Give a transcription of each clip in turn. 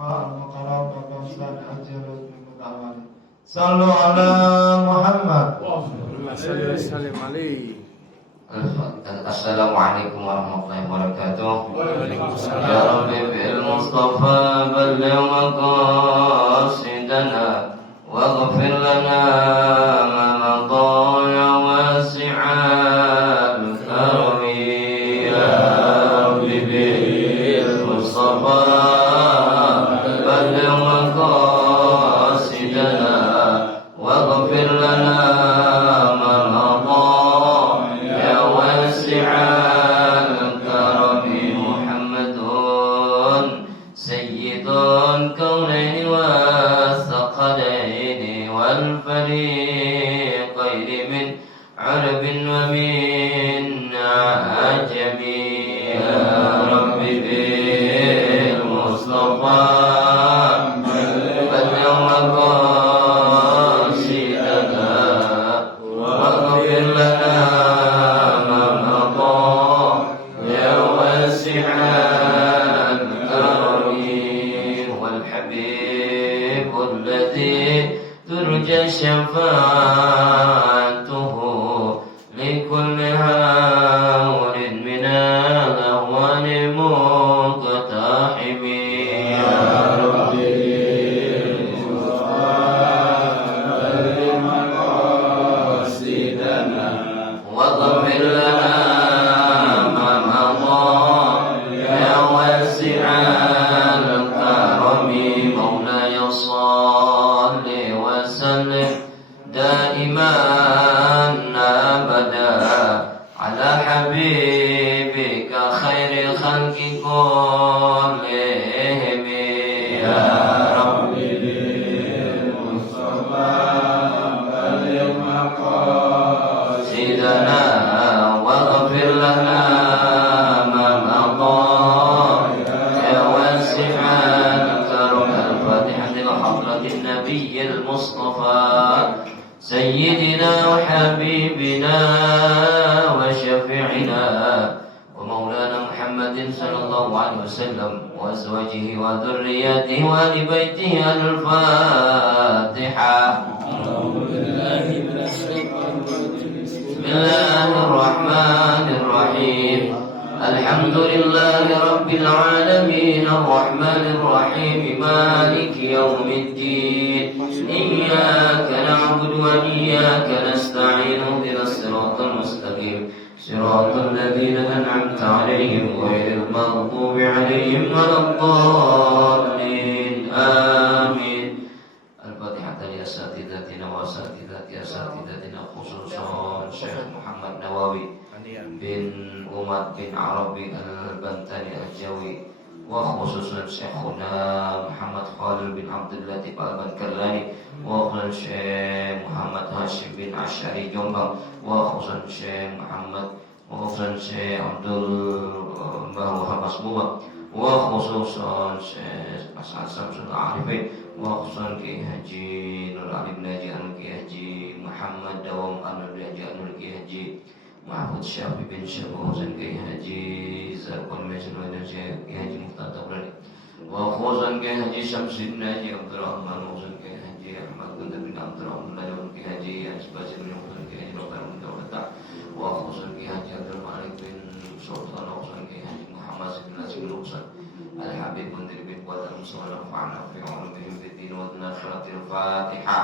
وقرأت فصلا أجلت من الأعمال. صلوا على محمد. Assalamualaikum warahmatullahi wabarakatuh. Waalaikumsalam. Ya Rabbi bil Mustafa balligh maqasidana waghfir lana ma madha ya wasi'al karami. Ya Rabbi bil Mustafa balligh maqasidana waghfir lana والفريقين من عرب ومن عجم. يا رب بالمصطفى بلغ مقاصدنا واغفر لنا ما مضى يا واسع الكرم. والحبيب الذي ترجى شفاعته لكل هاول من الأهوال مقتحم. يا ربي بلغ مقاصدنا واغفر لنا ما مضى يا واسع الكرم. مولاي صل وسلم دائما أبدا على حبيبك خير خلق كلهم. يا ربي بالمصطفى بلغ مقاصدنا واغفر لنا ما مضى يا واسع الكرم. الفاتحة لحضرة النبي المصطفى سيدنا وحبيبنا وشفيعنا ومولانا محمد صلى الله عليه وسلم وأزواجه وذرياته وآل بيته. الفاتحة. بسم الله الرحمن الرحيم. الحمد لله رب العالمين الرحمن الرحيم مالك يوم الدين. إياك نعبد وإياك نستعين اهدنا الصراط المستقيم صراط الذين أنعمت عليهم غير المغضوب عليهم ولا الضالين آمين. الفاتحة لأساتذتنا وأساتذة أساتذتنا خصوصا الشيخ محمد نواوي بن أمد بن عربي البنتاني الجوي وخصوصا شيخنا محمد خالد بن عبد اللطيف البنكرلاني وخصوصا الشيخ محمد هاشم بن عشاري جنبم وخصوصا الشيخ محمد وخصوصا الشيخ عبد الله مسمومة وخصوصا الشيخ أسعد شمس العارفين وخصوصا كي حجي نور علي بن ناجي كي حجي محمد دوام الناجي كي حجي محمود شافي بن شبوزن كي حجي زرقون ميسن ونجي كي حجي مختار وخصوصا كي حجي شمس الناجي عبد الرحمن وخصوصا كي حجي أحمد بن عبد الرحمن كي حجي أسباس بن وخصوصا كي حجي نوبر بن دولتا وخصوصا كي حجي عبد الملك بن سلطان وخصوصا كي حجي محمد بن ناصر بن حسن الحبيب بن دري بن قدر مصطفى ونفعنا في علومهم في الدين والنصرة. الفاتحة.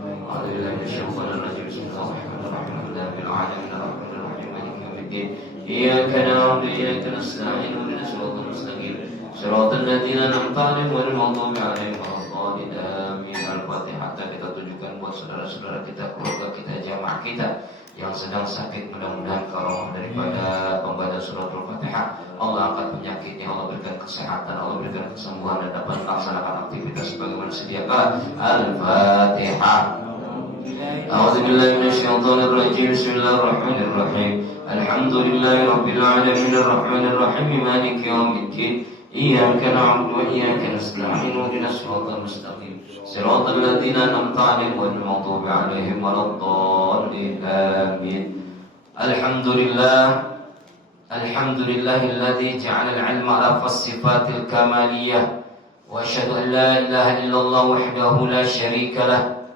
أعوذ بالله من الشيطان الرجيم. بسم الله الرحمن الرحيم. الحمد لله رب العالمين الرحمن الرحيم مالك يوم الدين. إياك نعبد وإياك نستعين اهدنا الصراط المستقيم صراط الذين أنعمت عليهم غير المغضوب عليهم ولا الضالين آمين. Al-Fatihah. Kita tujukan buat saudara-saudara kita, keluarga kita, jamaah kita yang sedang sakit, mudah-mudahan karohah daripada pembaca suratul Fatihah Allah angkat penyakitnya, Allah berikan kesehatan, Allah berikan kesembuhan dan dapat melaksanakan aktivitas sebagaimana sedia kala. Al-Fatihah. A'udzu billahi minasyaitonir rajim. Bismillahirrahmanirrahim. Alhamdulillahi rabbil alamin arrahmanir rahim maliki yaumiddin. Iyyaka na'budu wa iyyaka nasta'in ihdinas siratal mustaqim siratal ladzina an'amta 'alaihim ghairil maghdubi 'alaihim waladdallin amin. Alhamdulillahilladzi ja'ala al-'ilma ala as-sifatil kamaliyah وأشهد أن لا إله إلا الله وحده لا شريك له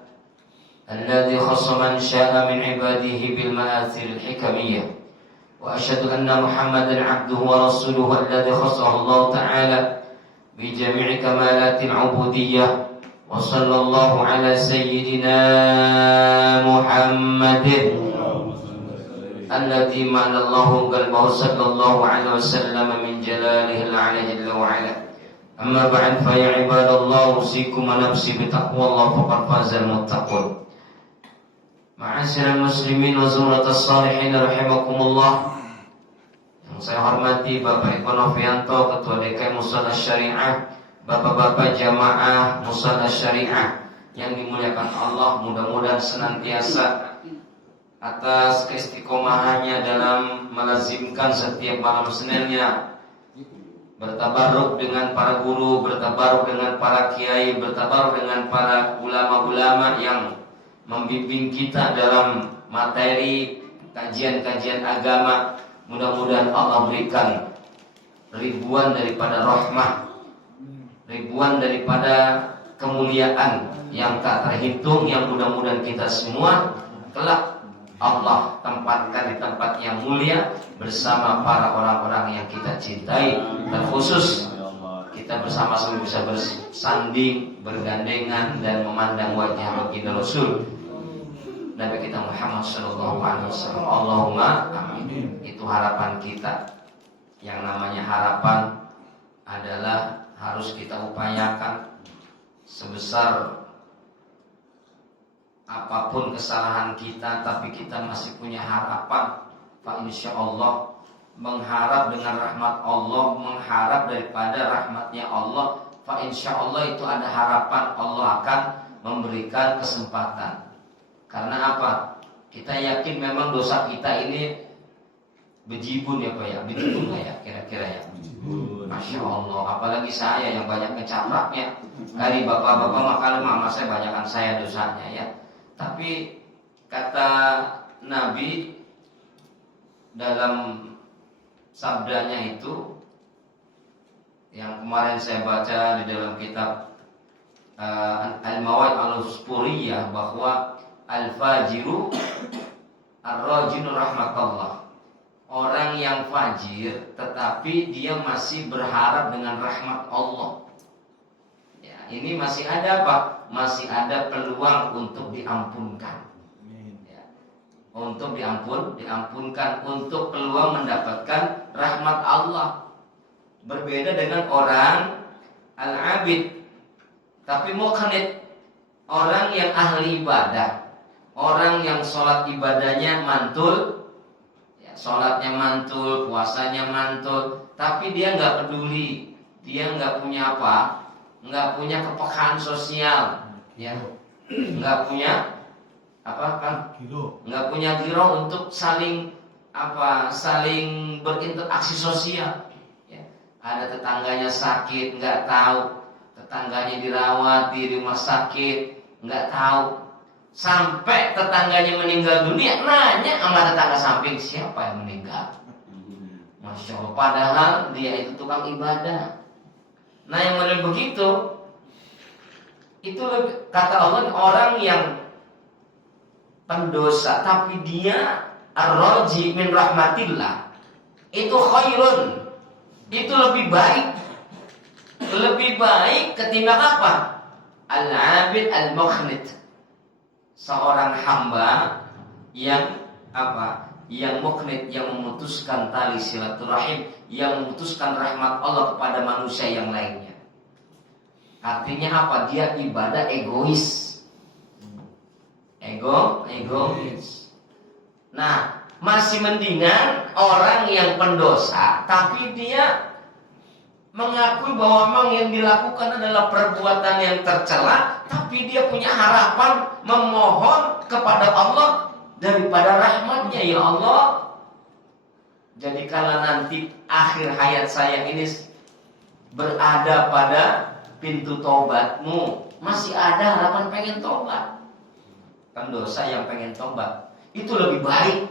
الذي خص من شاء من عباده بالمآثر الحكمية وأشهد أن محمدا عبده ورسوله الذي خصه الله تعالى بجميع كمالات العبودية وصلى الله على سيدنا محمد الذي معنى الله قلبه صلى الله عليه وسلم من جلاله الأعلى جل وعلا أما بعد فيا عباد الله أوصيكم ونفسي بتقوى الله فقد فاز المتقون Ma'asyiral muslimin wa zumratas salihin rahimakumullah. Yang saya hormati Bapak Eko Novianto, Ketua DKI Mushalah Syariah, Bapak-bapak jamaah Mushalah Syariah yang dimuliakan Allah, mudah-mudahan senantiasa atas keistiqomahannya dalam melazimkan setiap malam Seninnya bertabaruk dengan para guru, bertabaruk dengan para kiai, bertabaruk dengan para ulama-ulama yang membimbing kita dalam materi kajian-kajian agama. Mudah-mudahan Allah berikan ribuan daripada rahmah, ribuan daripada kemuliaan yang tak terhitung, yang mudah-mudahan kita semua kelak Allah tempatkan di tempat yang mulia bersama para orang-orang yang kita cintai, terkhusus kita bersama-sama bisa bersanding, bergandengan dan memandang wajah baginda Rasul Nabi kita Muhammad sallallahu alaihi wasallam. Allahumma amin. Itu harapan kita. Yang namanya harapan adalah harus kita upayakan sebesar apapun kesalahan kita, tapi kita masih punya harapan. Fa insyaallah, mengharap dengan rahmat Allah, mengharap daripada rahmatnya Allah. Fa insyaallah itu ada harapan Allah akan memberikan kesempatan. Karena apa? Kita yakin memang dosa kita ini bejibun ya Pak ya, bejibun nggak ya kira-kira ya? Masya Allah, apalagi saya yang banyak ngecapraknya. Dari bapak-bapak makalah mama saya banyakkan saya dosanya ya. Tapi kata Nabi dalam sabdanya itu yang kemarin saya baca di dalam kitab Al-Mawa'id Al-Uspuriyah, bahwa al-fajiru ar-rajinu rahmatullah. Orang yang fajir tetapi dia masih berharap dengan rahmat Allah. Ya, ini masih ada apa? Masih ada peluang untuk diampunkan. Ya, untuk diampunkan, untuk peluang mendapatkan rahmat Allah. Berbeda dengan orang al-abid tapi muqannit, orang yang ahli ibadah. Orang yang sholat ibadahnya mantul, ya, sholatnya mantul, puasanya mantul, tapi dia nggak peduli, dia nggak punya apa, nggak punya kepekaan sosial, ya, nggak punya apa kan, nggak punya giro untuk saling berinteraksi sosial. Ya. Ada tetangganya sakit, nggak tahu, tetangganya dirawat di rumah sakit, nggak tahu. Sampai tetangganya meninggal dunia, nanya sama tetangga samping, siapa yang meninggal? Masya Allah, padahal dia itu tukang ibadah. Nah yang model begitu, itu kata Allah, orang yang pendosa tapi dia ar-raji min rahmatillah, itu khairun, itu lebih baik ketimbang apa? Al-abid al-muqnit, seorang hamba yang apa? Yang muknit, yang memutuskan tali silaturahim, yang memutuskan rahmat Allah kepada manusia yang lainnya. Artinya apa? Dia ibadah egois. Egois. Nah, masih mendingan orang yang pendosa tapi dia mengakui bahwa memang yang dilakukan adalah perbuatan yang tercela, tapi dia punya harapan memohon kepada Allah daripada rahmatnya. Ya Allah, jadikanlah nanti akhir hayat saya ini berada pada pintu taubatmu. Masih ada harapan pengen taubat. Pendosa yang pengen taubat itu lebih baik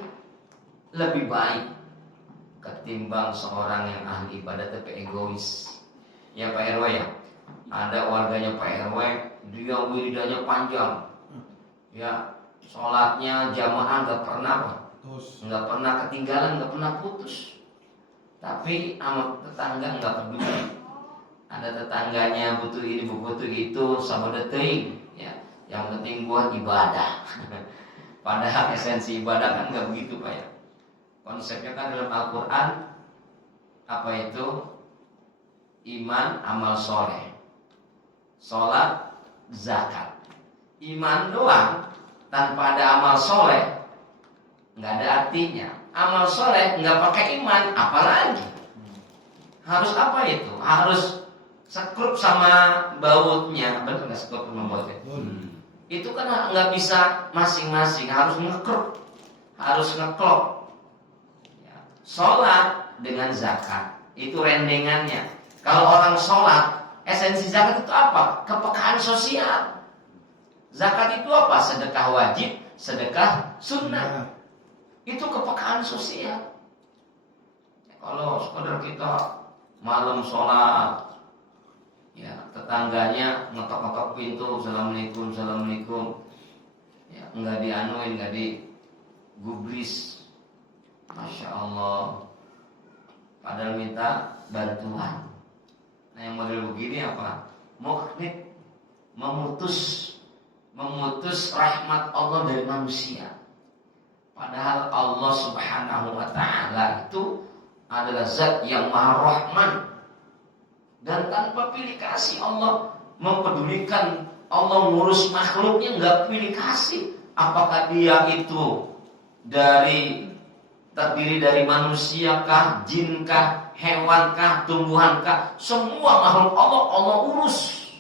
ketimbang seorang yang ahli ibadah tapi egois. Ya Pak RW ya, Ada warganya Pak RW, dia wiridanya panjang, ya sholatnya jamaah nggak pernah ketinggalan, nggak pernah putus. Tapi sama tetangga nggak peduli. Ada tetangganya butuh ini butuh itu sama deting, ya. Yang penting gua ibadah. Padahal esensi ibadah kan nggak begitu Pak ya. Konsepnya kan dalam Al-Quran apa itu? Iman, amal soleh, sholat, zakat. Iman doang tanpa ada amal soleh nggak ada artinya. Amal soleh nggak pakai iman, apalagi harus apa itu? Harus sekrup sama bautnya, betul nggak sekrup sama bautnya? Itu kan nggak bisa masing-masing, harus ngekrup, harus ngeklop. Ya. Sholat dengan zakat itu rendengannya. Kalau orang sholat, esensi zakat itu apa? Kepekaan sosial. Zakat itu apa? Sedekah wajib, sedekah sunnah. Itu kepekaan sosial. Kalau sekedar kita malam sholat, ya tetangganya ngetok-ngetok pintu, assalamualaikum, assalamualaikum, ya nggak dianuin, nggak digubris, masya Allah, padahal minta bantuan. Nah yang model begini apa? Muqnit, memutus rahmat Allah dari manusia. Padahal Allah Subhanahu wa ta'ala itu adalah zat yang maha rahman. Dan tanpa pilih kasih Allah mempedulikan, Allah ngurus makhluknya nggak pilih kasih. Apakah dia itu terdiri dari manusia kah, jin kah, hewan kah, tumbuhan kah? Semua makhluk Allah urus.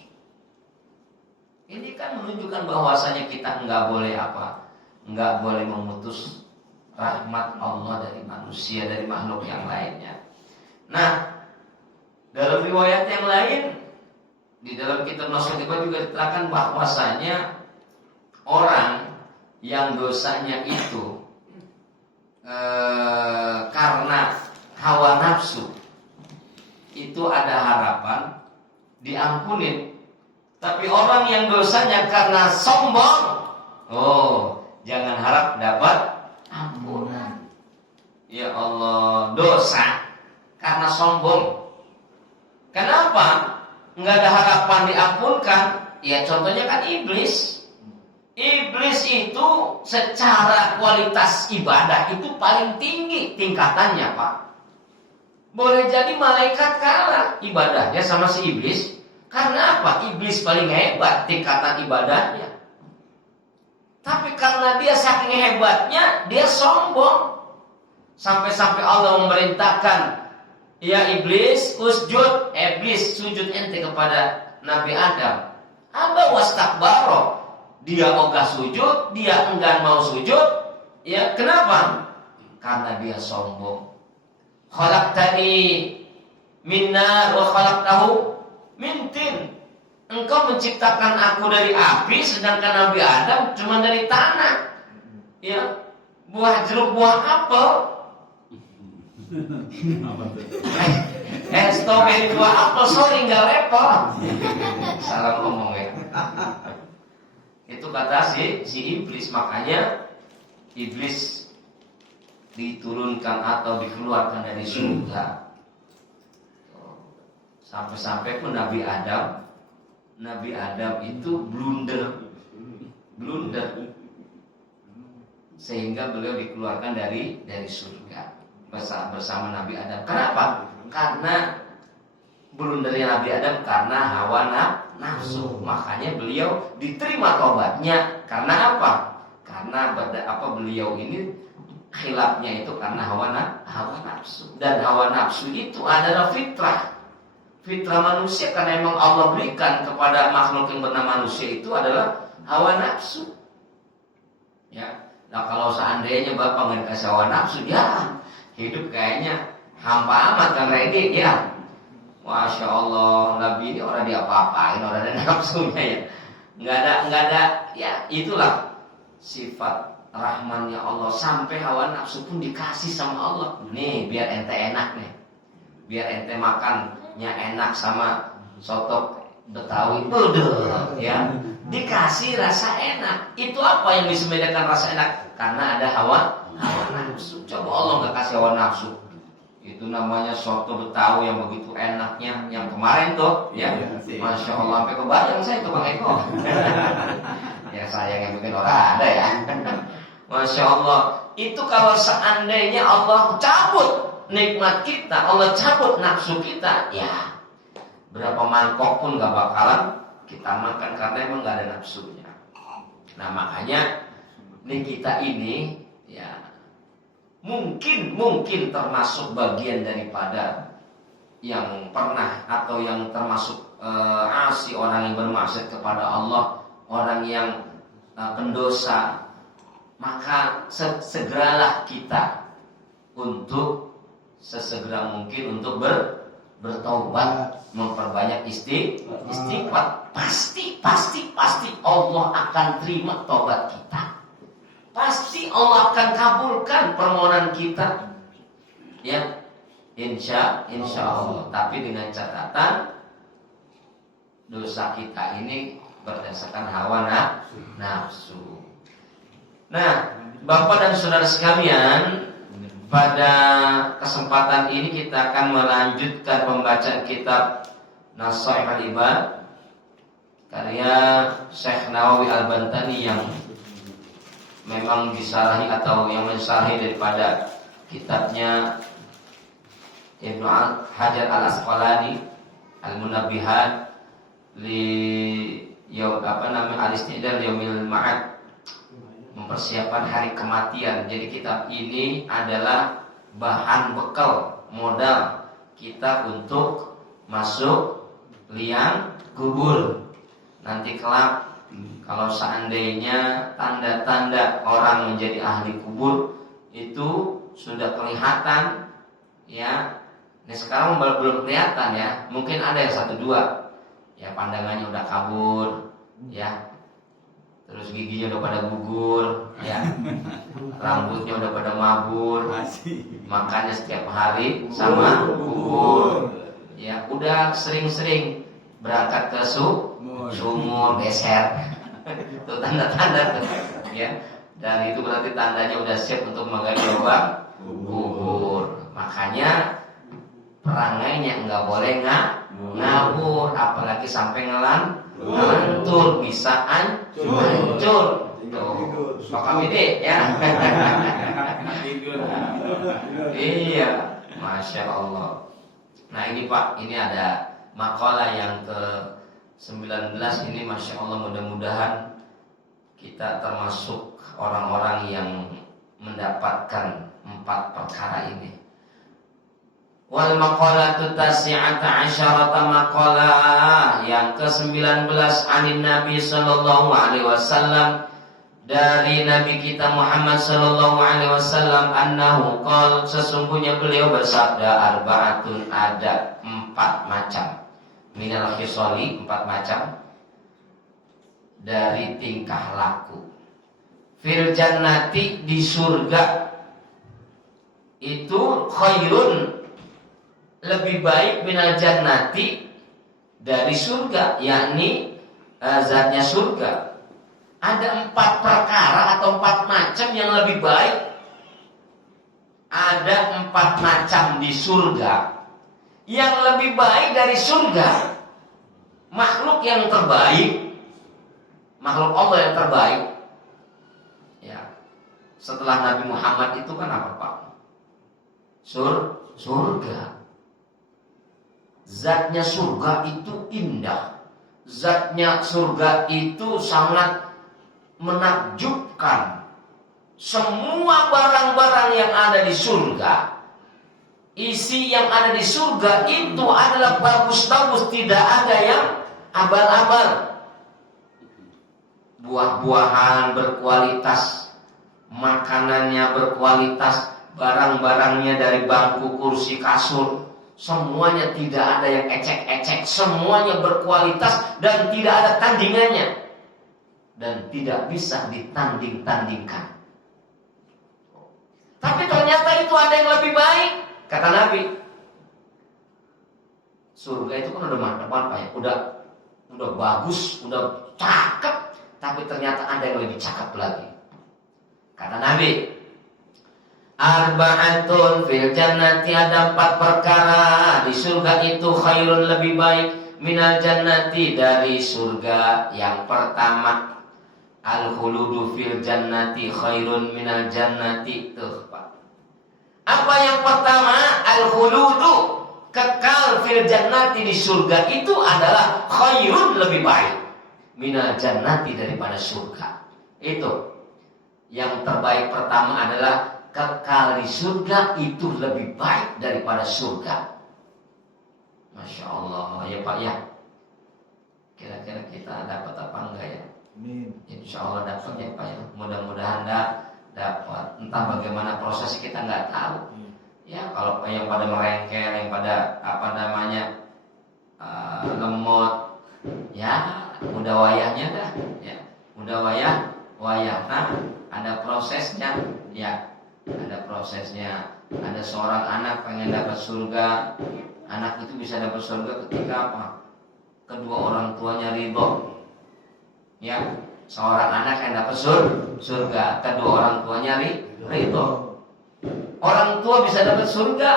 Ini kan menunjukkan bahwasanya kita nggak boleh apa? Nggak boleh memutus rahmat Allah dari manusia, dari makhluk yang lainnya. Nah, dalam riwayat yang lain, di dalam kitab Nashotibah juga diterangkan bahwasanya orang yang dosanya itu karena hawa nafsu, itu ada harapan diampunin. Tapi orang yang dosanya karena sombong, jangan harap dapat ampunan. Ya Allah, dosa karena sombong. Kenapa? Nggak ada harapan diampunkan. Ya contohnya kan iblis. Iblis itu secara kualitas ibadah itu paling tinggi tingkatannya Pak. Boleh jadi malaikat kalah ibadahnya sama si iblis. Karena apa? Iblis paling hebat tingkatan ibadahnya. Tapi karena dia saking hebatnya, dia sombong. Sampai-sampai Allah memerintahkan, ya iblis, usjud. Iblis sujud ente kepada Nabi Adam. Aba wastakbaro. Dia ogah sujud, dia enggan mau sujud. Ya, kenapa? Karena dia sombong. Khalaqtani min nar wa khalaqtahu min tin. Engkau menciptakan aku dari api, sedangkan Nabi Adam cuma dari tanah. Ya, buah jeruk, buah apel. Stroberi, buah apel, sorry nggak level. Salah ngomong ya. Itu kata si iblis, makanya iblis diturunkan atau dikeluarkan dari surga. Sampai-sampai pun Nabi Adam itu blunder, sehingga beliau dikeluarkan dari surga bersama Nabi Adam. Kenapa? Karena blundernya Nabi Adam karena hawa nafsu. Makanya beliau diterima tobatnya. Karena apa? Karena beliau ini khilafnya itu karena hawa nafsu. Dan hawa nafsu itu adalah fitrah manusia, karena memang Allah berikan kepada makhluk yang bernama manusia itu adalah hawa nafsu. Ya, nah kalau seandainya Bapak nggak dikasih hawa nafsu, ya hidup kayaknya hampa amat kan Redi, ya. Masya Allah, Nabi ini orang diapa-apain, orang ada nafsunya ya. Nggak ada, ya itulah sifat rahmannya Allah. Sampai hawa nafsu pun dikasih sama Allah. Nih biar ente enak nih, biar ente makan enak sama soto Betawi, ya, dikasih rasa enak. Itu apa yang bisa membedakan rasa enak? Karena ada hawa nafsu. Coba Allah nggak kasih hawa nafsu, itu namanya soto Betawi yang begitu enaknya. Yang kemarin tuh, ya, masya Allah, sampai kebayang saya tuh Bang Eko. Ya sayang yang bikin orang ada ya. Masya Allah. Itu kalau seandainya Allah cabut nikmat kita, Allah cabut nafsu kita, ya berapa mangkok pun gak bakalan kita makan karena emang gak ada nafsunya. Nah makanya nih kita ini ya mungkin termasuk bagian daripada yang pernah atau yang termasuk asi, orang yang bermaksud kepada Allah, orang yang pendosa. Maka segeralah kita untuk sesegera mungkin untuk bertaubat, memperbanyak istighfar. Pasti Allah akan terima taubat kita. Pasti Allah akan kabulkan permohonan kita. Ya, insya Allah. Tapi dengan catatan dosa kita ini berdasarkan hawa nafsu. Nah, Bapak dan Saudara sekalian, pada kesempatan ini kita akan melanjutkan pembacaan kitab Nasaihul Ibad karya Syekh Nawawi Al-Bantani yang memang disarahi atau yang mensarahi daripada kitabnya Ibnu Hajar Al-Asqalani Al-Munabbihat li Al-Istidlal Yaumil Ma'ad, mempersiapkan hari kematian. Jadi kitab ini adalah bahan bekal modal kita untuk masuk liang kubur. Nanti kelak kalau seandainya tanda-tanda orang menjadi ahli kubur itu sudah kelihatan, ya. Ini sekarang belum kelihatan ya. Mungkin ada yang 1-2 ya, pandangannya udah kabur, ya. Terus giginya udah pada gugur, ya. Rambutnya udah pada mabur, makannya setiap hari sama kubur. Ya, udah sering-sering berangkat ke sumur, beser. Itu tanda-tanda tuh, ya. Dan itu berarti tandanya udah siap untuk menggali lubang kubur. Makanya perangainya nggak boleh ngawur, apalagi sampai ngelantur, bisa hancur. Tuh, makam ini ya. Iya, masya Allah. Nah ini Pak, ini ada makalah yang ke-19 ini, masya Allah, mudah-mudahan kita termasuk orang-orang yang mendapatkan 4 perkara ini. Wal maqalatu tasi'ata asyarata maqalah, yang ke-19 anin Nabi sallallahu alaihi wasallam, dari Nabi kita Muhammad sallallahu alaihi wasallam, annahu qala, sesungguhnya beliau bersabda, arba'atun, ada 4 macam, minal khisali, 4 macam dari tingkah laku, fil jannati, di surga itu, khairun, lebih baik, minal jannati, dari surga, yakni zatnya surga. Ada 4 perkara atau 4 macam yang lebih baik. Ada 4 macam di surga yang lebih baik dari surga. Makhluk yang terbaik, makhluk Allah yang terbaik, ya, setelah Nabi Muhammad itu kan apa Pak? Surga. Zatnya surga itu indah. Zatnya surga itu sangat menakjubkan. Semua barang-barang yang ada di surga, isi yang ada di surga itu adalah bagus-bagus, tidak ada yang abal-abal. Buah-buahan berkualitas, makanannya berkualitas, barang-barangnya dari bangku, kursi, kasur, semuanya tidak ada yang ecek-ecek, semuanya berkualitas dan tidak ada tandingannya dan tidak bisa ditanding-tandingkan. Tapi ternyata itu ada yang lebih baik, kata Nabi. Surga itu kan udah mantap Pak ya, udah udah bagus, udah cakep, tapi ternyata ada yang lebih cakep lagi. Kata Nabi, arba'atun fil jannati, ada 4 perkara di surga itu khairun, lebih baik, minal jannati, dari surga. Yang pertama, al-khuludu fil jannati khairun minal jannati. Tuh Pak, apa yang pertama? Al-khuludu, kekal fil jannati, di surga itu adalah khairun, lebih baik, minal jannati, daripada surga. Itu yang terbaik. Pertama adalah kekal di surga itu lebih baik daripada surga. Masya Allah ya Pak ya. Kira-kira kita dapat apa enggak ya? Insya Allah dapat ya Pak ya. Mudah-mudahan dapat. Entah bagaimana prosesnya kita nggak tahu. Ya kalau yang pada merengkel, yang pada lemot, ya mudah wayahnya dah. Ya mudah wayah. Nah ada prosesnya ya. Ada prosesnya. Ada seorang anak pengen dapat surga. Anak itu bisa dapat surga ketika apa? Kedua orang tuanya ridho. Ya, seorang anak yang dapat surga, kedua orang tuanya ridho. Orang tua bisa dapat surga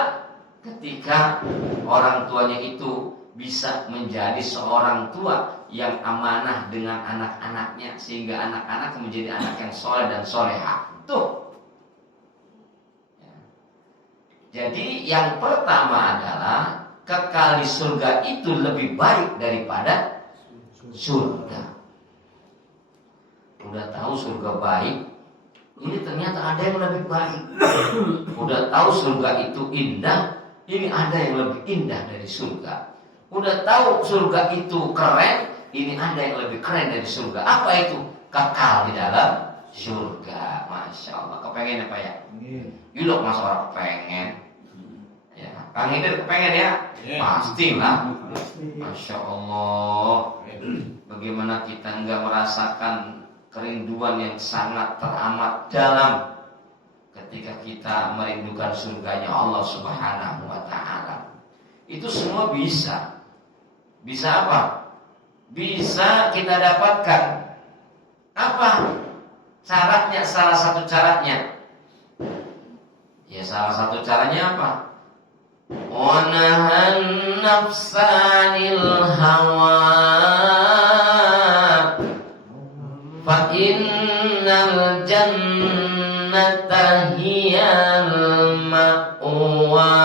ketika orang tuanya itu bisa menjadi seorang tua yang amanah dengan anak-anaknya, sehingga anak-anak menjadi anak yang soleh dan soleha. Tuh. Jadi yang pertama adalah kekal di surga itu lebih baik daripada surga. Udah tahu surga baik, ini ternyata ada yang lebih baik. Udah tahu surga itu indah, ini ada yang lebih indah dari surga. Udah tahu surga itu keren, ini ada yang lebih keren dari surga. Apa itu? Kekal di dalam surga. Masya Allah. Kepengen apa ya? Yuk masa orang kepengen. Ya, Kang Hidir kepengen ya? Pastilah. Masya Allah. Bagaimana kita enggak merasakan kerinduan yang sangat teramat dalam ketika kita merindukan surganya Allah Subhanahu wa ta'ala. Itu semua bisa. Bisa apa? Bisa kita dapatkan. Apa? Syaratnya, salah satu syaratnya. Ya salah satu caranya apa? Wanahan nafsanil hawa fa innal jannata hiyal ma'wa.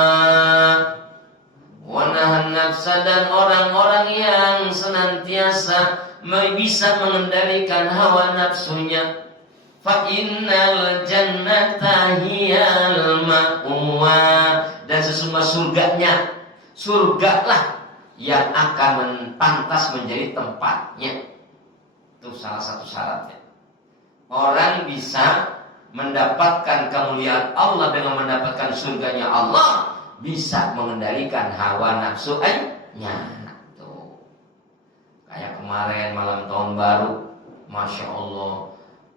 Wanahan nafsa, dan orang-orang yang senantiasa bisa mengendalikan hawa nafsunya. Fa innal jannata hiyal ma'wa, dan sesungguhnya surgalah yang akan pantas menjadi tempatnya. Itu salah satu syaratnya. Orang bisa mendapatkan kemuliaan Allah dengan mendapatkan surganya Allah, bisa mengendalikan hawa nafsunya. Tuh. Kayak kemarin malam tahun baru, Masya Allah,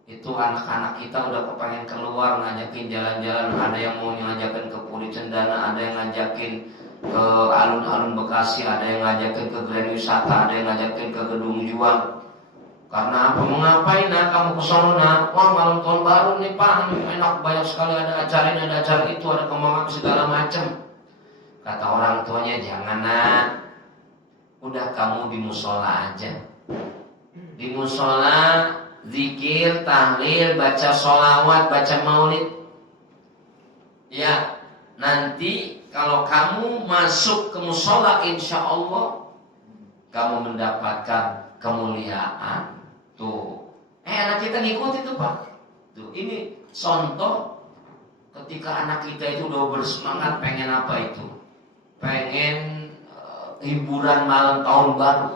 itu anak-anak kita udah kepengen keluar, ngajakin jalan-jalan. Ada yang mau ngajakin ke Puri Cendana, ada yang ngajakin ke alun-alun Bekasi, ada yang ngajakin ke Grand Wisata, ada yang ngajakin ke Gedung Juang. Karena apa? Mau ngapain nak kamu ke sono nak? Wah malam tahun baru nih Pak, enak, banyak sekali, ada acara ini, ada acara itu, ada kembang api segala macam. Kata orang tuanya, jangan nak, udah kamu di musola aja. Di musola zikir, tahlil, baca sholawat, baca maulid. Ya, nanti kalau kamu masuk ke musola, insya Allah kamu mendapatkan kemuliaan. Tuh, anak kita ngikutin tuh Pak. Tuh, ini contoh ketika anak kita itu udah bersemangat pengen apa itu? Pengen hiburan malam tahun baru.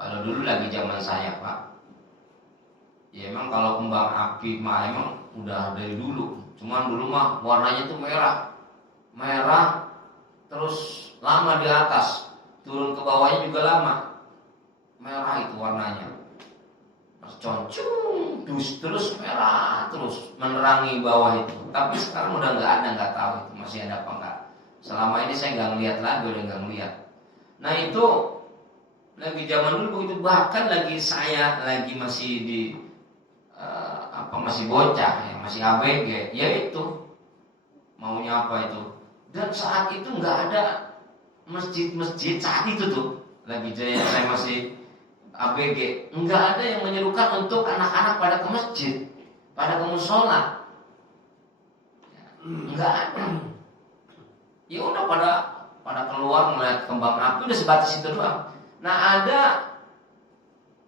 Kalau dulu lagi zaman saya Pak, ya emang kalau kembang api mah emang udah dari dulu. Cuman dulu mah warnanya tuh merah, terus lama di atas, turun ke bawahnya juga lama. Merah itu warnanya, mas concung, terus merah, terus menerangi bawah itu. Tapi sekarang udah nggak ada, nggak tahu itu masih ada apa enggak. Selama ini saya nggak ngeliat lagi, udah nggak ngeliat. Nah itu Lagi zaman dulu begitu, bahkan lagi saya lagi masih di masih bocah ya, masih ABG, ya itu maunya apa itu. Dan saat itu nggak ada masjid saat itu tuh, lagi saya masih ABG, nggak ada yang menyerukan untuk anak-anak pada ke masjid, pada ke musola, nggak ada. Ya udah pada keluar melihat kembang api, udah sebatas itu doang. Nah ada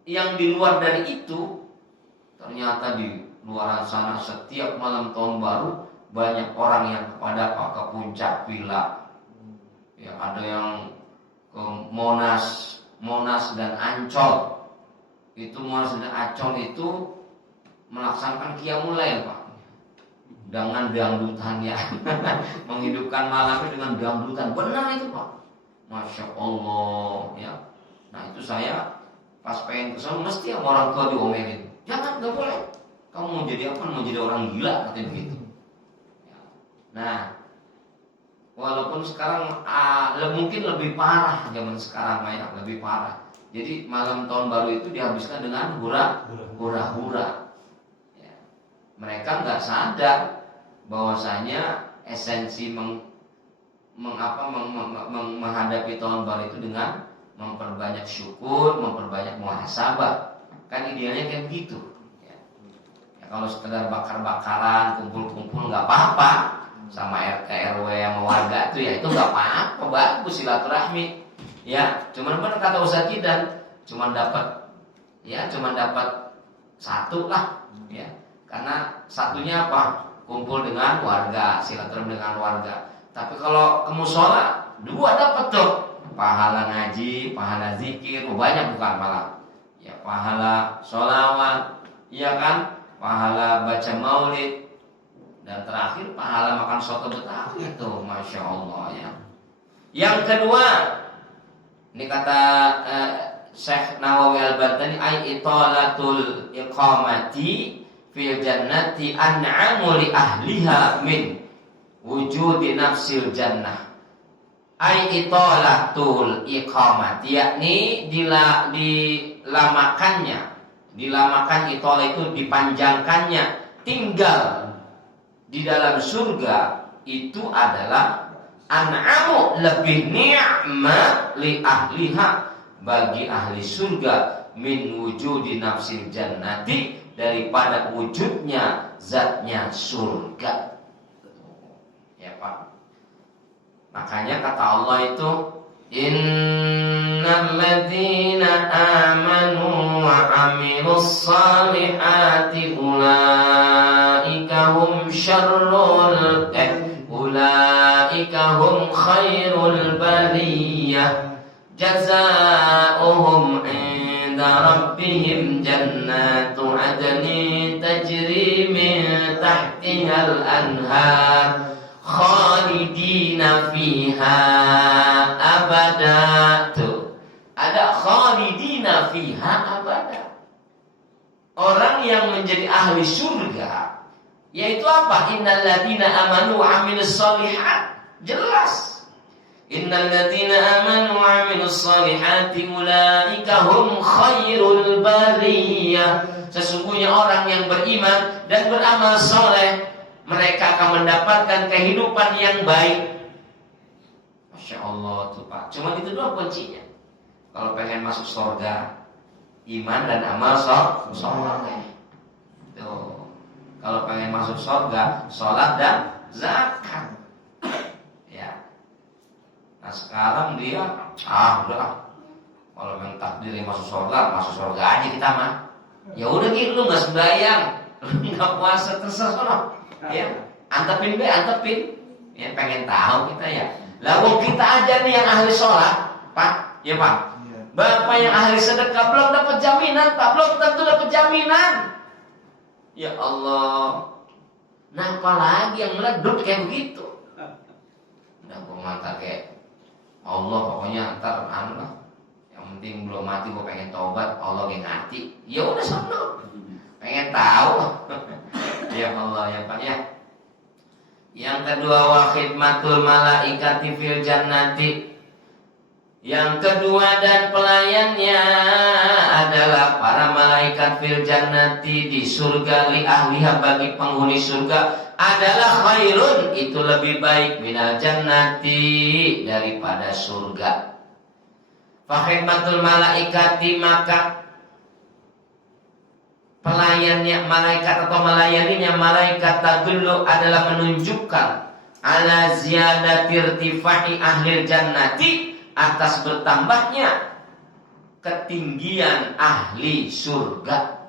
yang di luar dari itu, ternyata di luar sana setiap malam tahun baru banyak orang yang ke puncak villa. Ya ada yang ke Monas dan Ancol. Itu Monas dan Ancol itu melaksanakan qiyamul lail, Pak. Dengan dangdutan ya. Menghidupkan malamnya dengan dangdutan. Benar itu, Pak. Masya Allah ya. Nah itu saya pas pengen kesana mesti yang orang tua diomelin. Jangan, nggak boleh. Kamu mau jadi apa? Mau jadi orang gila, katanya begitu. Ya. Nah, walaupun sekarang mungkin lebih parah zaman sekarang, ya, lebih parah. Jadi malam tahun baru itu dihabiskan dengan hura-hura. Ya. Mereka nggak sadar bahwasanya esensi menghadapi tahun baru itu dengan memperbanyak syukur, memperbanyak muhasabah. Kan idealnya kayak begitu. Ya, kalau sekedar bakar-bakaran, kumpul-kumpul nggak apa-apa, sama RT RW yang warga itu ya itu nggak apa-apa, bagus silaturahmi. Ya, cuman benar kata Ustaz Kidan, cuman dapat satu lah, ya. Karena satunya apa? Kumpul dengan warga, silaturahmi dengan warga. Tapi kalau ke musola, 2 dapat tuh. Pahala ngaji, pahala zikir, banyak bukan malah. Ya, pahala sholawat, iya kan? Pahala baca maulid, dan terakhir pahala makan soto Betawi itu, masya Allah ya. Yang kedua, ini kata Syekh Nawawi Al-Bantani, ay italatul iqamati fil jannati an'amu li ahliha min wujudi nafsil jannah. Ay italatul iqamati, yakni dilamakan itolah itu dipanjangkannya, tinggal di dalam surga itu adalah an'amu, lebih nikmat li ahliha, bagi ahli surga, min wujudi nafsil jannati, daripada wujudnya zatnya surga. Ya Pak. Makanya kata Allah itu, innal ladzina amanu wa amilus salihati ulaika hum khairul bariyah jazaohum inda rabbihim jannatu adnin tajri min tahtihal anhar khalidina fiha abada. Tuh, ada khalidina fiha abada. Orang yang menjadi ahli surga yaitu apa? Innal ladzina amanu wa amilus shalihat. Jelas. Innal ladzina amanu wa amilus shalihati ulaika hum khairul bariyah. Sesungguhnya orang yang beriman dan beramal soleh, mereka akan mendapatkan kehidupan yang baik. Masya Allah tuh Pak. Cuma itu doang kuncinya. Kalau pengen masuk surga, iman dan amal soleh. Tuh. Kalau pengen masuk surga, sholat dan zakat. Ya. Nah sekarang dia, udah. Kalau yang takdir masuk surga aja kita mah. Ya udah gitu, lu nggak sembahyang, lu nggak puasa, terserah. Ya, antepin. Ya, pengen tahu kita ya. Lalu kita aja nih yang ahli sholat, Pak. Ya Pak. Bapak yang ahli sedekah belum dapat jaminan, Pak. Belum tentu dapat jaminan. Ya Allah. Nah, apalagi yang meleduk kayak begitu. Udah gue mantap kayak Allah, pokoknya ntar lah. Yang penting belum mati gue pengen tobat, Allah yang ngerti. Ya udah sono. Pengen tahu. Ya Allah ya Pak ya. Yang kedua, wa khidmatul malaikati fil jannati, Yang kedua, dan pelayannya adalah para malaikat fil jannati di surga, li ahliha bagi penghuni surga, adalah khairun, itu lebih baik, minal jannati daripada surga. Fa khidmatul malaikati, maka pelayannya malaikat atau melayaninya malaikat tadullu adalah menunjukkan ala ziyadati irtifai ahlil jannati, atas bertambahnya ketinggian ahli surga.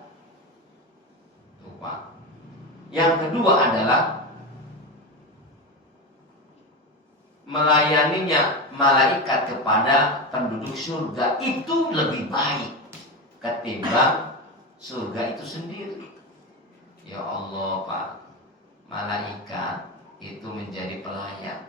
Yang kedua adalah melayaninya malaikat kepada penduduk surga itu lebih baik ketimbang surga itu sendiri. Ya Allah Pak, malaikat itu menjadi pelayan.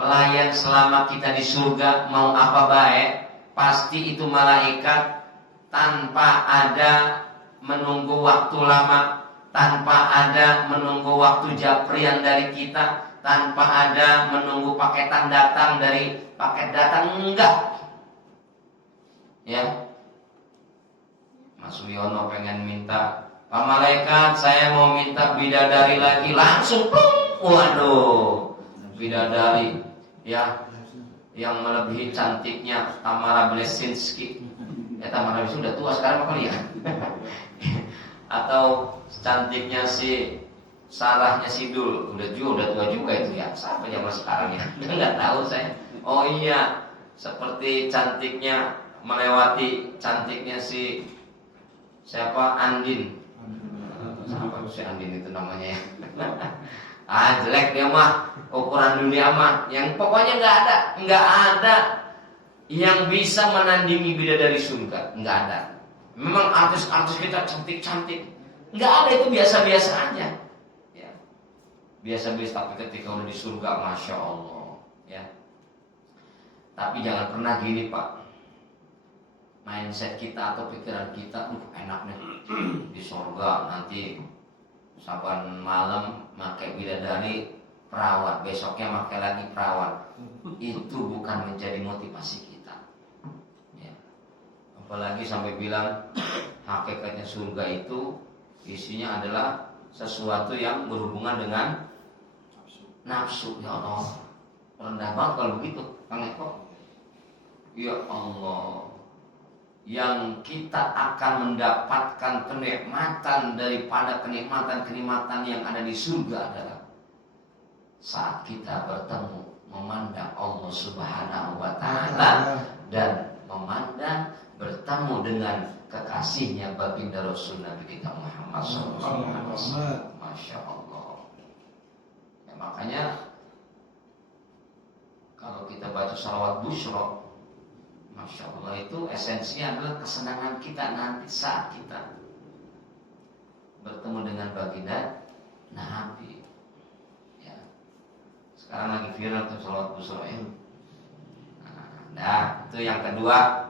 Pelayan selama kita di surga mau apa baik, pasti itu malaikat tanpa ada menunggu waktu lama, tanpa ada menunggu waktu japrian dari kita, tanpa ada menunggu paketan datang dari paket datang, enggak. Ya, Mas Wiono pengen minta, Pak Malaikat saya mau minta bidadari lagi, langsung plung, waduh, bidadari ya yang melebihi cantiknya Tamara Blesinski. Tamara Blesinski udah tua sekarang apa ya? Atau cantiknya si Sarahnya Sidul, udah tua juga itu ya. Siapa zaman sekarang ya? Enggak tahu saya. Oh iya, seperti cantiknya melewati cantiknya si siapa, Andin. Siapa si Andin itu namanya ya? Jelek dia mah, ukuran dunia mah, yang pokoknya nggak ada yang bisa menandingi bidadari surga, nggak ada. Memang artis-artis kita cantik-cantik, nggak ada, itu biasa-biasa aja, ya. Biasa-biasa, tapi ketika udah di surga, masya Allah, ya. Tapi jangan pernah gini Pak, mindset kita atau pikiran kita, enak nih di surga nanti saban malam pakai bidadari perawat, besoknya pakai lagi perawat. Itu bukan menjadi motivasi kita, ya. Apalagi sampai bilang hakikatnya surga itu isinya adalah sesuatu yang berhubungan dengan nafsu. Ya Allah, rendah banget kalau begitu, Kang Eko. Ya Allah, yang kita akan mendapatkan kenikmatan daripada kenikmatan-kenikmatan yang ada di surga adalah saat kita bertemu, memandang Allah Subhanahu wa Ta'ala, dan memandang bertemu dengan kekasihnya baginda Rasul Nabi kita Muhammad SAW. Masya Allah. Ya, makanya kalau kita baca salawat busyra, Masya Allah, itu esensinya adalah kesenangan kita nanti saat kita bertemu dengan baginda Nabi. Ya. Sekarang lagi viral tuh salawat busyra ya. Nah, itu yang kedua,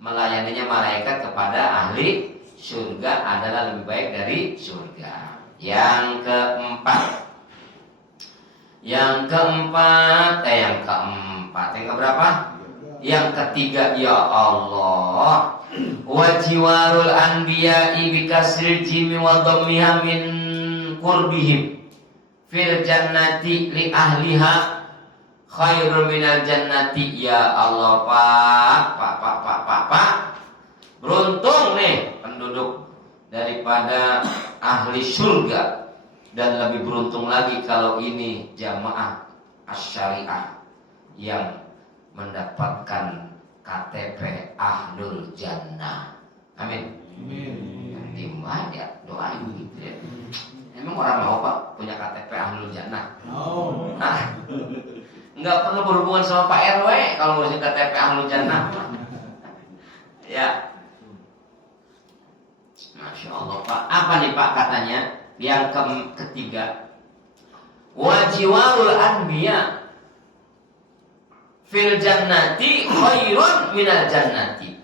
melayaninya malaikat kepada ahli surga adalah lebih baik dari surga. Yang keempat, yang keberapa? Yang ketiga, ya Allah, wajiwarul anbiya'i bikasril jimi wa dhammiha min qurbihim fil jannati li ahliha khairun minal jannati. Ya Allah Pak, beruntung nih penduduk daripada ahli surga, dan lebih beruntung lagi kalau ini jamaah asy-syariah yang mendapatkan KTP Ahlul Jannah. Amin. Dimana ya doain gitu ya. Emang orang mau Pak punya KTP Ahlul Jannah? Nah, nggak perlu berhubungan sama Pak RW kalau ngurusin KTP Ahlul Jannah. Ya, Masya Allah Pak. Apa nih Pak katanya? Yang ketiga, wajiwarul anbiya fil jannati khairun minal jannati.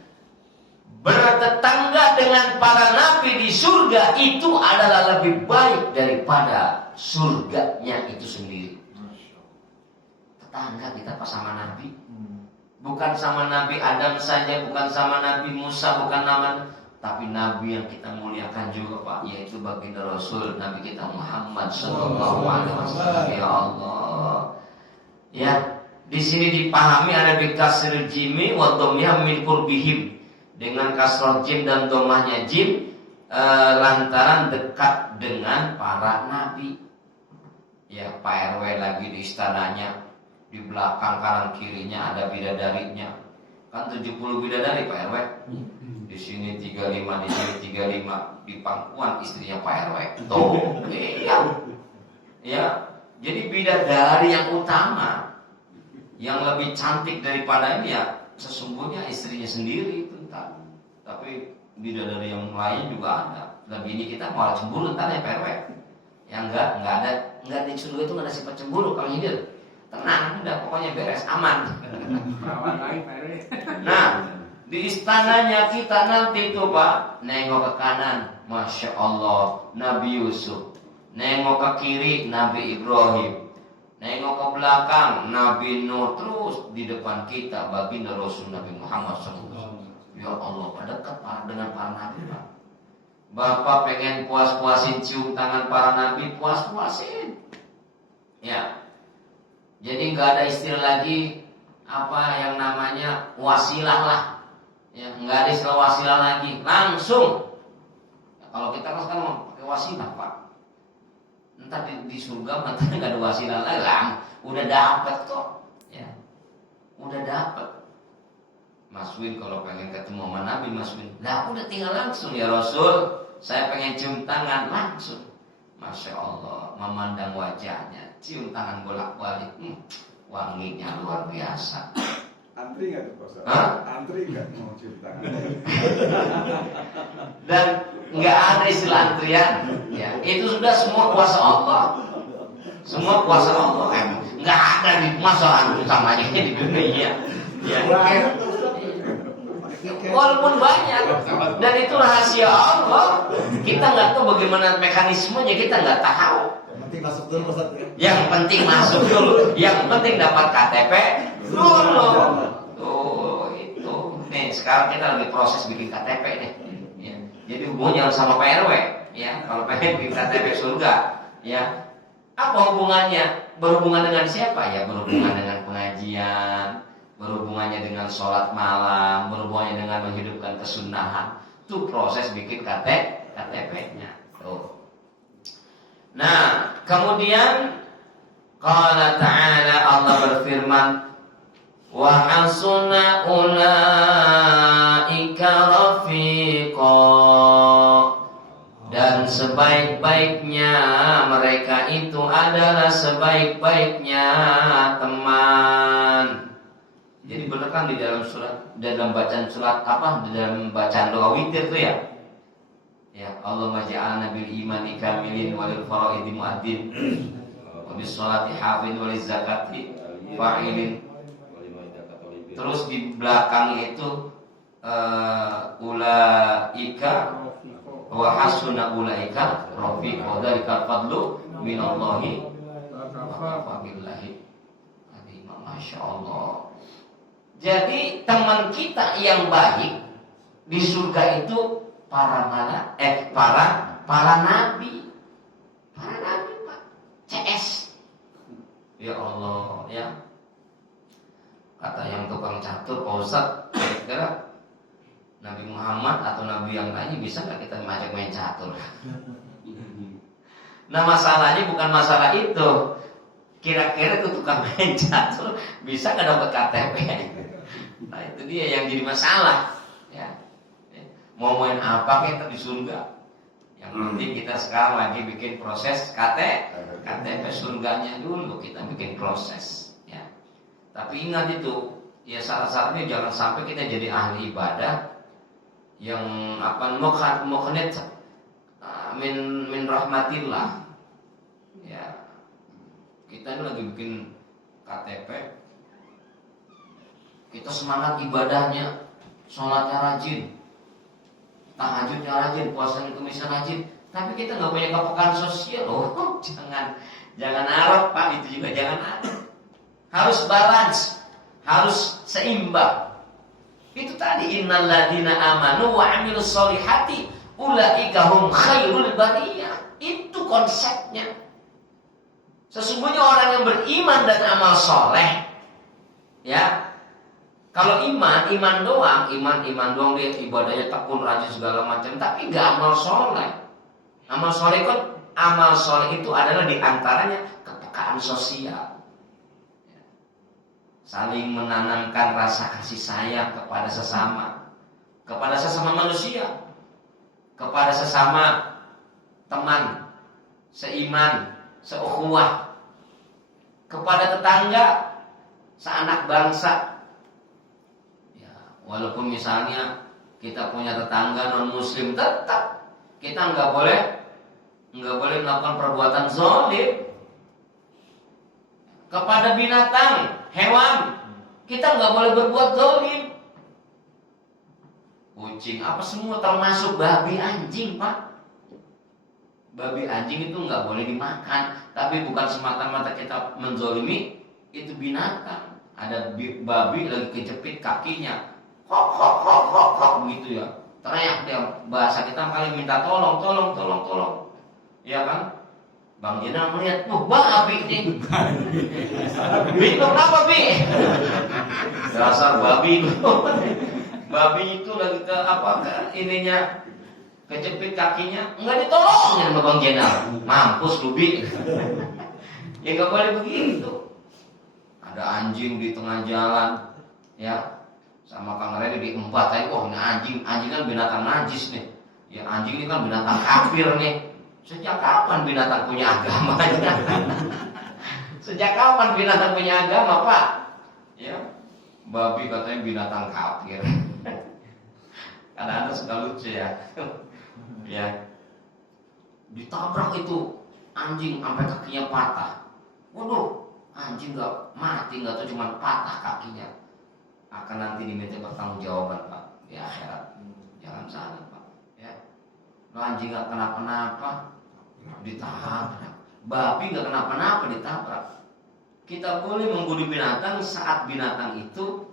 Bertetangga dengan para nabi di surga itu adalah lebih baik daripada surganya itu sendiri. Tetangga kita pas sama nabi, Bukan sama Nabi Adam saja, bukan sama Nabi Musa, bukan nama, tapi Nabi yang kita muliakan juga Pak, yaitu baginda Rasul Nabi kita Muhammad Sallallahu Alaihi Wasallam. Ya Allah, ya di sini dipahami ada bikasir jimi wa dhammiha min qurbihim, dengan kasroh jim dan domahnya jim, lantaran dekat dengan para nabi. Ya Pak RW lagi di istananya, di belakang kanan kirinya ada bidadarinya. Kan 70 bidadari Pak RW. Di sini 35, di sini 35, di pangkuan istrinya Pak RW. Tuh, iya. Ya, jadi bidadari yang utama, yang lebih cantik daripada ini ya sesungguhnya istrinya sendiri itu entar. Tapi bidadari yang lain juga ada. Dan bini kita malah cemburu entar ya Pak RW. Yang enggak di surga itu enggak ada sifat cemburu kalau nyindir. Tenang, udah pokoknya beres, aman. Nah, di istananya kita nanti tuh Pak, nengok ke kanan, Masya Allah, Nabi Yusuf. Nengok ke kiri, Nabi Ibrahim. Nengok ke belakang, Nabi Nuh. Terus di depan kita, baginda Rasul Nabi Muhammad SAW. Ya Allah, Pak, dekat Pak dengan para Nabi Pak. Bapak pengen puas-puasin cium tangan para Nabi, puas-puasin. Ya. Jadi nggak ada istilah lagi apa yang namanya wasilah lah. Ya, nggak ada istilah wasilah lagi, langsung. Ya, kalau kita kan sekarang mau pakai wasilah Pak. Entar di surga nanti nggak ada wasilah lagi, udah dapet kok. Ya, udah dapet. Mas Win kalau pengen ketemu sama Nabi, Mas Win, lah udah tinggal langsung ya Rasul. Saya pengen cium tangan langsung. Masya Allah, memandang wajahnya, cium tangan bolak-balik, wanginya luar biasa. Antri nggak tuh Pak? Antri nggak mau cium tangan? Dan nggak ada istilah antrian, ya itu sudah semua kuasa Allah, semua kuasa Allah. Nggak ada di masalah utamanya di dunia. Ya, walaupun banyak, dan itu rahasia Allah. Kita nggak tahu bagaimana mekanismenya, kita nggak tahu. Penting masuk dulu Ustaz. Yang penting masuk dulu, yang penting dapat KTP dulu. Tuh itu. Nih sekarang kita lagi proses bikin KTP nih. Ya. Jadi hubungannya sama Pak RW. Ya kalau pengen bikin KTP surga, ya apa hubungannya? Berhubungan dengan siapa? Ya berhubungan dengan pengajian, berhubungannya dengan sholat malam, berhubungannya dengan menghidupkan kesunahan. Itu proses bikin KTP-nya. Tuh. Nah, kemudian qala ta'ala, Allah berfirman, wa hasuna ulaika rafiqa, dan sebaik-baiknya mereka itu adalah sebaik-baiknya teman. Jadi benar kan di dalam surat, dalam bacaan surat apa, di dalam bacaan doa witir itu ya. Ya Allah maj'alna bil imani kamilin walil faraidi mu'addin wa bis sholati hafidin waliz zakati fa'ilin. Terus di belakang itu ulaika wa hasuna ulaika rafiqa, dzalika fadlu minallahi wa billahi. Masya Allah. Jadi teman kita yang baik di surga itu para nabi, para nabi Pak, CS. Ya Allah, ya. Kata yang tukang catur, Pak Ustadz, kira-kira Nabi Muhammad atau Nabi yang lainnya bisa nggak kita ngajak main catur? Nah masalahnya bukan masalah itu. Kira-kira itu tukang main catur bisa nggak dapat KTP? Nah itu dia yang jadi masalah. Ya. Mau main apa kita di surga? Yang penting kita sekarang lagi bikin proses KTP surganya dulu, kita bikin proses. Ya. Tapi ingat itu, ya syarat-syaratnya jangan sampai kita jadi ahli ibadah yang apa muqnit min rahmatillah. Ya. Kita ini lagi bikin KTP, kita semangat ibadahnya, sholatnya rajin, tahajudnya rajin, puasanya kemisnya rajin, tapi kita nggak punya kepekaan sosial. Oh, jangan harap Pak, itu juga jangan harap. Harus balance, harus seimbang. Itu tadi innal ladzina amanu wa 'amilus solihati ulaika hum khairul bariyah. Itu konsepnya. Sesungguhnya orang yang beriman dan amal soleh, ya. Kalau iman doang dia ibadahnya tekun, rajin segala macam, tapi nggak amal soleh. Amal soleh itu adalah diantaranya kepekaan sosial. Saling menanamkan rasa kasih sayang kepada sesama manusia, kepada sesama teman, seiman, seukhuwah, kepada tetangga, seanak bangsa. Ya, walaupun misalnya kita punya tetangga non muslim, tetap kita nggak boleh melakukan perbuatan zalim. Kepada binatang, hewan, kita nggak boleh berbuat zalim. Kucing, apa semua termasuk babi, anjing, Pak. Babi, anjing itu nggak boleh dimakan. Tapi bukan semata-mata kita menzolimi, itu binatang. Ada babi lagi kejepit kakinya, hok begitu ya. Teriak dia, bahasa kita paling minta tolong. Ya kan? Bang Jenal melihat, babi ini. Bingung apa, Bi? Dasar babi itu. Babi itu lagi ke ininya, kejepit kakinya, enggak ditolongin sama Bang Jenal. Mampus lu, Bi. Ya enggak boleh begitu. Ada anjing di tengah jalan, ya. Sama Kang Redi diempat aja, ini anjing kan binatang najis nih. Ya anjing ini kan binatang kafir nih. Sejak kapan binatang punya agama? Sejak kapan binatang punya agama, Pak? Ya, babi katanya binatang kafir. Kadang-kadang suka lucu ya. Ya, ditabrak itu anjing sampai kakinya patah. Waduh, anjing nggak mati, nggak tuh cuma patah kakinya. Akan nanti diminta pertanggungjawaban, Pak, di akhirat. Jangan salah, Pak. Ya, lo anjing nggak kenapa-napa, ditabrak. Babi nggak kenapa-napa, ditabrak. Kita boleh membunuh binatang saat binatang itu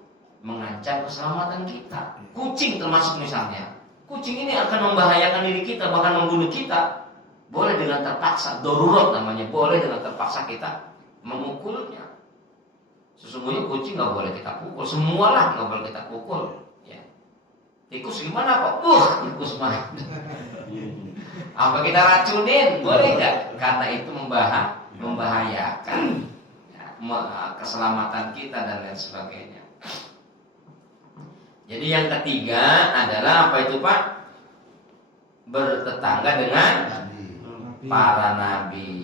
mengancam keselamatan kita. Kucing termasuk misalnya. Kucing ini akan membahayakan diri kita, bahkan membunuh kita. Boleh dengan terpaksa, darurat namanya. Boleh dengan terpaksa kita memukulnya. Sesungguhnya kucing nggak boleh kita pukul. Semualah nggak boleh kita pukul. Ya. Tikus gimana, Pak? Tikus mah. Apa kita racunin? Boleh nggak? Karena itu membahayakan ya, keselamatan kita dan lain sebagainya. Jadi yang ketiga adalah apa itu, Pak? Bertetangga dengan para nabi.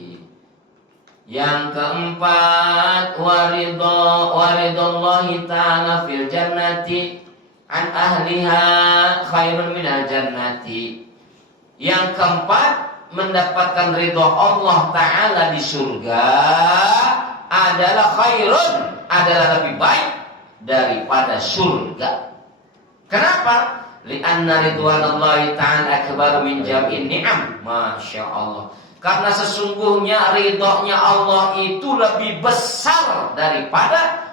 Yang keempat, waridallahi ta'ala fil jannati an ahliha khairun minal jannati. Yang keempat, mendapatkan ridho Allah Ta'ala di surga adalah khairun, adalah lebih baik daripada surga. Kenapa? Li'anna ridwanallahi ta'ala akbaru min jam'in ni'am. Masya Allah. Karena sesungguhnya ridhonya Allah itu lebih besar daripada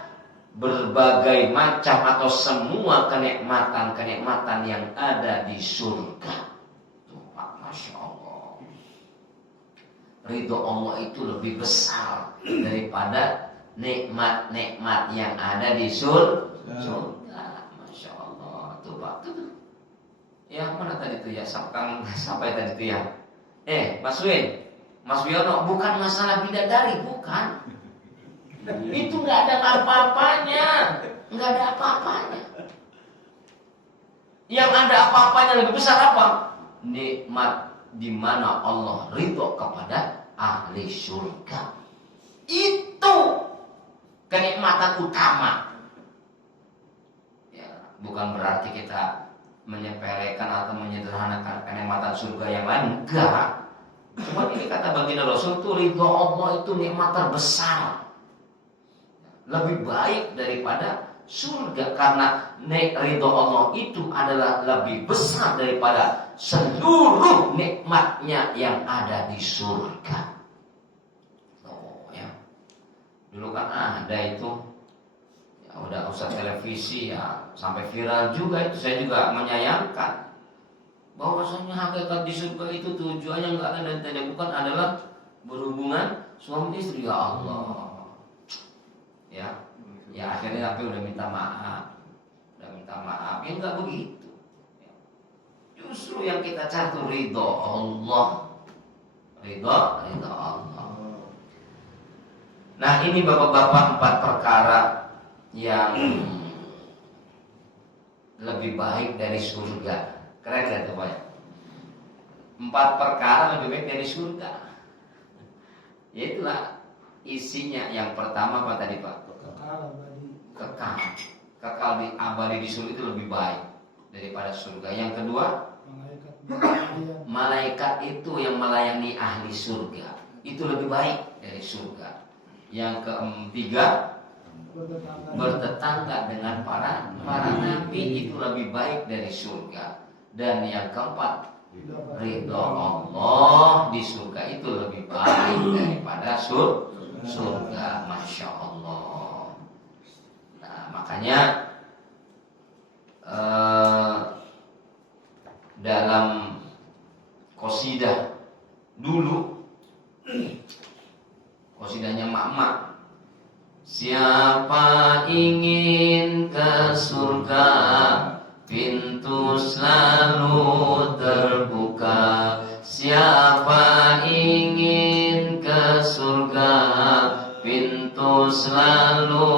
berbagai macam atau semua kenikmatan-kenikmatan yang ada di surga. Tuh, Masya Allah. Ridho Allah itu lebih besar daripada nikmat-nikmat yang ada di surga. Masya Allah. Tuh Pak. Ya mana tadi tuh ya? Sampai tadi tuh ya. Mas Win, Mas Wiono, bukan masalah bidadari, bukan. Itu nggak ada apa-apanya, nggak ada apa-apanya. Yang ada apa-apanya lebih besar apa? Nikmat di mana Allah ridho kepada ahli surga. Itu kenikmatan utama. Ya, bukan berarti kita menyepelekan atau menyederhanakan kenikmatan surga yang lain, enggak. Cuma ini kata baginda Rasul itu ridho Allah itu nikmat terbesar, lebih baik daripada surga, karena ridho Allah itu adalah lebih besar daripada seluruh nikmatnya yang ada di surga. Oh ya, dulu kan ada itu ya, udah Ustaz televisi ya sampai viral juga itu. Saya juga menyayangkan bahwasanya hakikat di surga itu tujuannya nggak lain dan tidak bukan adalah berhubungan suami istri. Ya Allah, ya akhirnya tapi udah minta maaf, ya nggak begitu. Justru yang kita cari itu ridho Allah, ridho Allah. Nah ini bapak-bapak 4 perkara yang lebih baik dari surga. Keren gak tuh Pak? 4 perkara lebih baik dari surga. Itulah isinya. Yang pertama apa tadi Pak? Kekal di abadi di surga itu lebih baik daripada surga. Yang kedua, malaikat itu yang melayani ahli surga itu lebih baik dari surga. Yang ketiga, bertetangga dengan para nabi itu lebih baik dari surga. Dan yang keempat, ridho Allah di surga itu lebih baik daripada surga. Masya Allah. Nah makanya dalam qasidah dulu, qasidahnya mak-mak, siapa ingin ke surga, pintu selalu terbuka. Siapa ingin ke surga, pintu selalu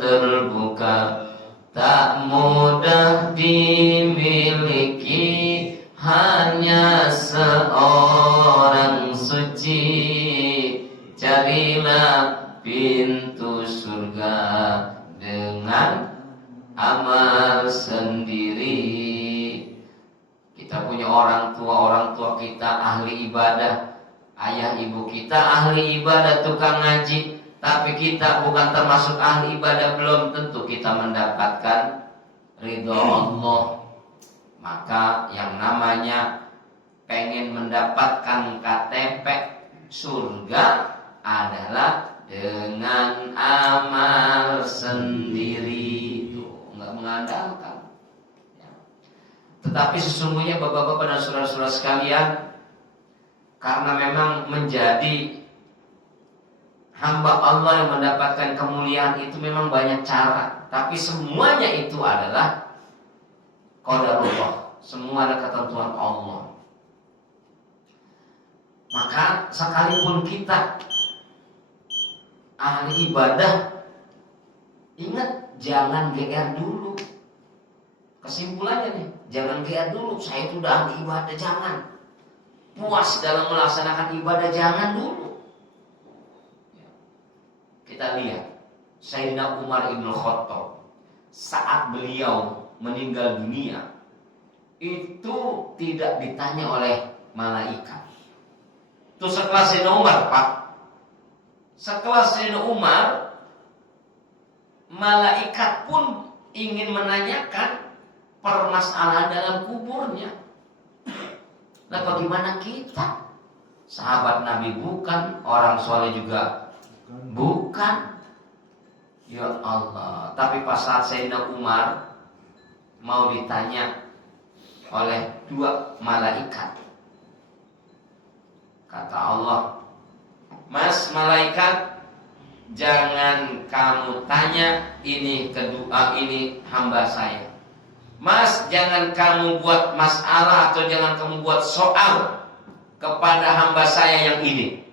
terbuka. Tak mudah dimiliki, hanya seorang suci. Carilah pintu surga dengan amal sendiri. Kita punya orang tua kita ahli ibadah, ayah ibu kita ahli ibadah, tukang ngaji, tapi kita bukan termasuk ahli ibadah, belum tentu kita mendapatkan ridho Allah. Maka yang namanya pengen mendapatkan KTP surga adalah dengan amal sendiri, itu nggak mengandalkan. Tetapi sesungguhnya bapak-bapak dan saudara-saudara sekalian, karena memang menjadi hamba Allah yang mendapatkan kemuliaan itu memang banyak cara, tapi semuanya itu adalah qadarullah, semua ada ketentuan Allah. Maka sekalipun kita ahli ibadah, ingat jangan GR dulu. Kesimpulannya nih, jangan GR dulu, saya itu udah ahli ibadah, jangan. Puas dalam melaksanakan ibadah, jangan dulu. Kita lihat Sayyidina Umar ibn Khattab saat beliau meninggal dunia itu tidak ditanya oleh malaikat. Itu sekelas Sayyidina Umar, Pak. Sekelas Sayyidina Umar, malaikat pun ingin menanyakan permasalahan dalam kuburnya. Nah bagaimana kita? Sahabat Nabi bukan, orang soleh juga bukan. Ya Allah. Tapi pas saat Sayyidina Umar mau ditanya oleh 2 malaikat, kata Allah, Mas malaikat, jangan kamu tanya ini hamba saya. Mas, jangan kamu buat masalah atau jangan kamu buat soal kepada hamba saya yang ini.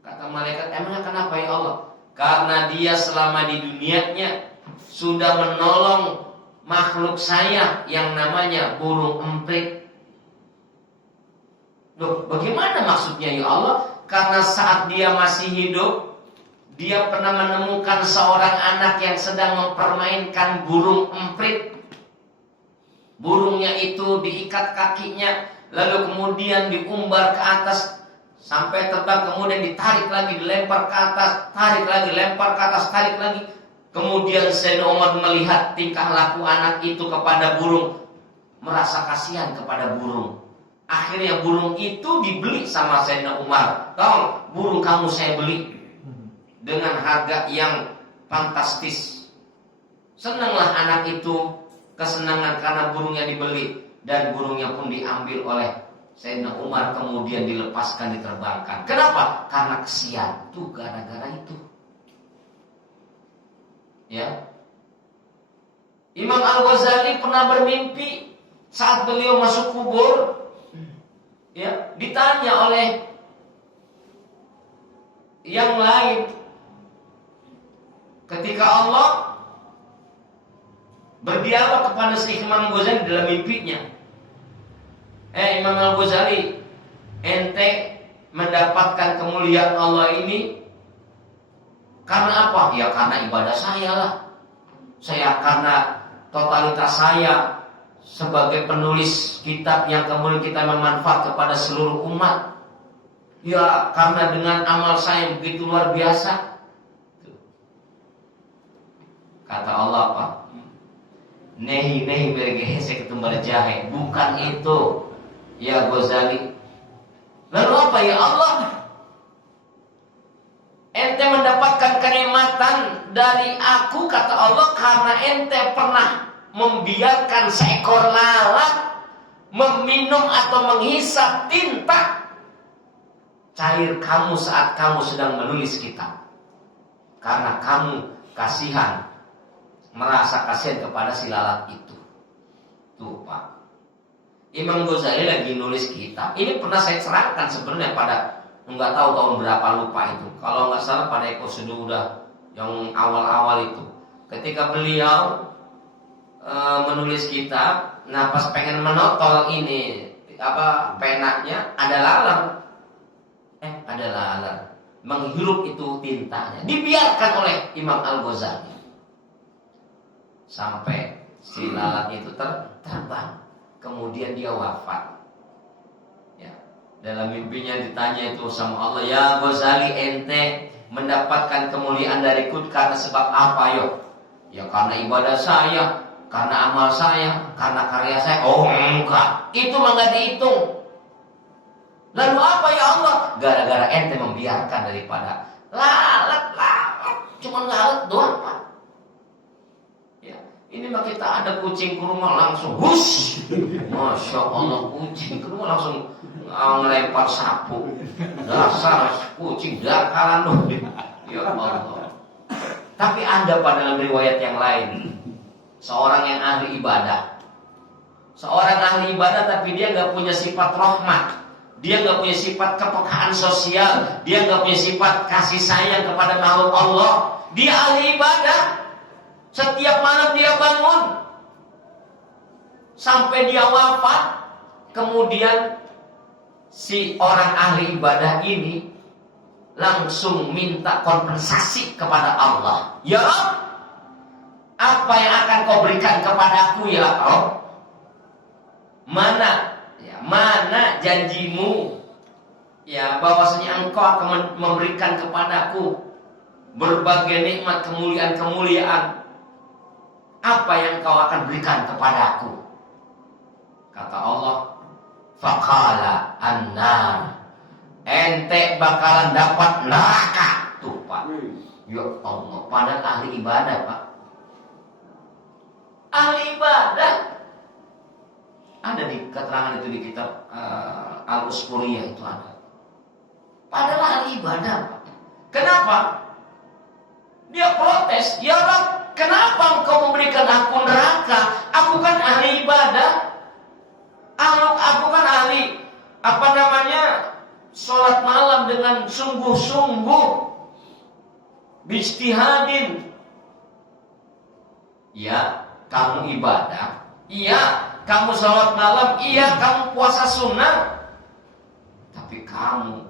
Kata malaikat, emangnya kenapa ya Allah? Karena dia selama di dunianya sudah menolong makhluk saya yang namanya burung emprit. Loh, bagaimana maksudnya ya Allah? Karena saat dia masih hidup, dia pernah menemukan seorang anak yang sedang mempermainkan burung emprit. Burungnya itu diikat kakinya, lalu kemudian diumbar ke atas sampai terbang, kemudian ditarik lagi, dilempar ke atas, tarik lagi, lempar ke atas, tarik lagi. Kemudian Sayyidina Umar melihat tingkah laku anak itu kepada burung, merasa kasihan kepada burung. Akhirnya burung itu dibeli sama Sayyidina Umar. Tolong, burung kamu saya beli dengan harga yang fantastis. Senanglah anak itu kesenangan karena burungnya dibeli dan burungnya pun diambil oleh Sayyidina Umar, kemudian dilepaskan, diterbangkan. Kenapa? Karena kesian. Tuh gara-gara itu. Ya. Imam Al-Ghazali pernah bermimpi saat beliau masuk kubur. Ya, ditanya oleh yang lain. Ketika Allah berdialog kepada Syekh Imam Ghazali dalam mimpinya. Imam Al-Ghazali, ente mendapatkan kemuliaan Allah ini karena apa? Ya karena ibadah saya lah. Saya karena totalitas saya sebagai penulis kitab yang kemudian kita memanfaat kepada seluruh umat. Ya karena dengan amal saya begitu luar biasa. Kata Allah apa? Nehi bergehese ketumbar jahe. Bukan itu, ya Ghazali. Lalu apa ya Allah? Ente mendapatkan kenikmatan dari aku, kata Allah, karena ente pernah membiarkan seekor lalat meminum atau menghisap tinta cair kamu saat kamu sedang menulis kitab. Karena kamu kasihan, merasa kasihan kepada si lalat itu. Tuh Pak, Imam Ghazali lagi nulis kitab. Ini pernah saya cerahkan sebenarnya pada, nggak tahu tahun berapa, lupa itu. Kalau nggak salah pada episode udah yang awal-awal itu. Ketika beliau menulis kitab, nah pas pengen menotol ini penanya, ada lalat. Ada lalat menghirup itu tintanya. Dibiarkan oleh Imam Al-Ghazali sampai si lalat itu terbang. Kemudian dia wafat. Ya. Dalam mimpinya ditanya itu sama Allah, ya Ghazali, ente mendapatkan kemuliaan dariku karena sebab apa yo? Ya karena ibadah saya, karena amal saya, karena karya saya. Oh enggak, itu mah enggak dihitung. Lalu apa ya Allah? Gara-gara ente membiarkan daripada lalat, cuma lalat doang Pak. Ya, ini mah kita ada kucing ke rumah langsung hush. Masya Allah, kucing ke rumah langsung ngelempar sapu. Dasar kucing dakalan loh. Ya Allah. Tapi ada pada dalam riwayat yang lain, seorang yang ahli ibadah. Seorang ahli ibadah tapi dia gak punya sifat rahmat. Dia gak punya sifat kepekaan sosial. Dia gak punya sifat kasih sayang kepada makhluk Allah. Dia ahli ibadah. Setiap malam dia bangun sampai dia wafat. Kemudian si orang ahli ibadah ini langsung minta kompensasi kepada Allah. Ya Rabb, apa yang akan kau berikan kepadaku ya Rabb? Mana janjimu ya bahwasanya engkau akan memberikan kepadaku berbagai nikmat, kemuliaan. Apa yang kau akan berikan kepadaku? Kata Allah, faqala an-nar, ente bakalan dapat neraka. Tuh Pak, ya Allah, padahal ahli ibadah Pak, ahli ibadah. Ada di keterangan itu di kitab Al-Uskuriyah itu ada. Padahal ahli ibadah. Kenapa? Dia protes, ya Rabb, kenapa engkau memberikan aku neraka? Aku kan ahli ibadah. Aku kan ahli sholat malam dengan sungguh-sungguh, bijtihadin. Ya, kamu ibadah. Iya, kamu sholat malam. Iya, kamu puasa sunnah. Tapi kamu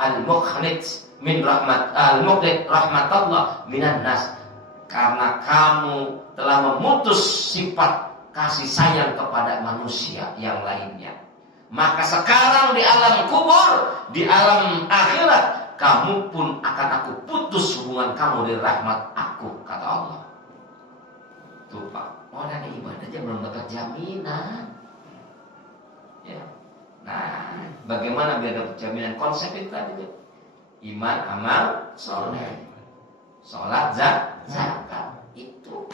al-muqnit min rahmat, al-muqnit rahmatallah minan nas. Karena kamu telah memutus sifat kasih sayang kepada manusia yang lainnya. Maka sekarang di alam kubur, di alam akhirat, kamu pun akan aku putus hubungan kamu dari rahmat aku, kata Allah. Tuh Pak, orang ibadah aja belum dapat jaminan. Ya. Nah, bagaimana biar dapat jaminan? Konsep itu tadi tuh. Iman, amal, soleh, sholat, zakat, itu.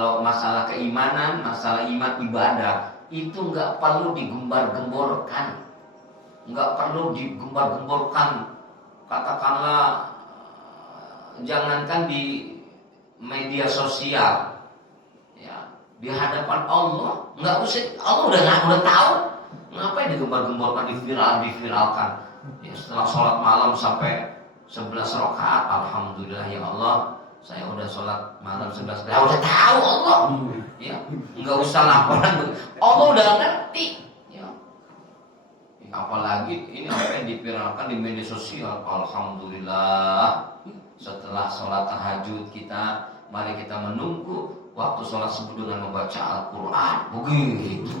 Kalau masalah keimanan, masalah iman ibadah itu nggak perlu digembar-gemborkan, nggak perlu digembar-gemborkan. Katakanlah jangankan di media sosial, ya di hadapan Allah nggak usah. Allah udah tahu, ngapain digembar-gemborkan, diviralkan. Ya, setelah sholat malam sampai 11 rakaat, alhamdulillah ya Allah, saya udah sholat malam 11 rakaat. Udah tahu Allah, ya nggak usah laporan. Allah udah ngerti. Ya. Apalagi ini apa yang diviralkan di media sosial, alhamdulillah. Setelah sholat tahajud kita, mari kita menunggu waktu sholat subuh dengan membaca Al-Quran. Begitu,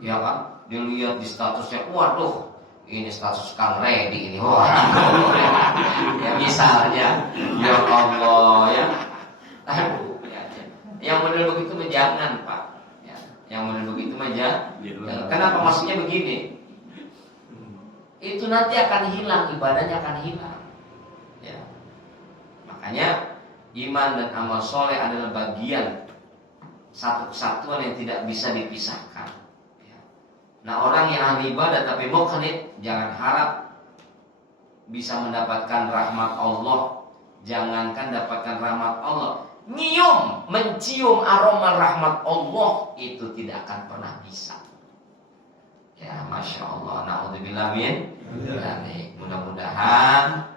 ya kan? Dilihat di statusnya, waduh, ini status Kang Redi ini, wah, ya misalnya, ya Allah, ya, aduh, ya. Yang model begitu jangan Pak, ya. Yang model begitu aja. Kenapa maksudnya begini? Itu nanti akan hilang, ibadahnya akan hilang, ya. Makanya iman dan amal soleh adalah bagian satu kesatuan yang tidak bisa dipisahkan. Nah, orang yang ahli ibadah tapi mukhlid, jangan harap bisa mendapatkan rahmat Allah. Jangankan dapatkan rahmat Allah, mencium aroma rahmat Allah itu tidak akan pernah bisa. Ya, masya Allah. Naudzubillah min dzalik. Mudah-mudahan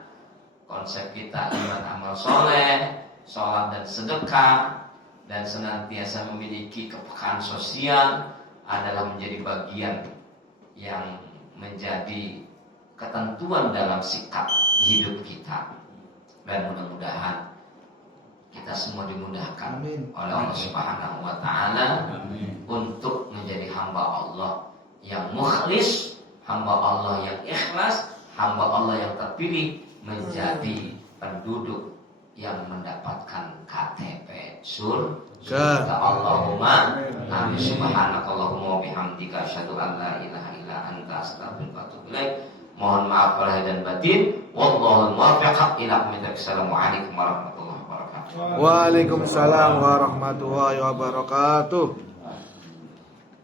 konsep kita iman amal soleh, sholat dan sedekah, dan senantiasa memiliki kepekaan sosial adalah menjadi bagian yang menjadi ketentuan dalam sikap hidup kita. Dan mudah-mudahan kita semua dimudahkan oleh Allah Subhanahu wa Ta'ala untuk menjadi hamba Allah yang mukhlis, hamba Allah yang ikhlas, hamba Allah yang terpilih menjadi penduduk yang mendapatkan KTP surga. Allahumma amin. Subhanakallahumma wa bihamdika asyhadu an la ilaha illa anta astaghfiruka wa atubu ilaik. Mohon maaf lahir dan batin. Wallahul muwaffiq ila aqwamit. Assalamualaikum warahmatullahi wabarakatuh. Waalaikumsalam warahmatullahi wabarakatuh.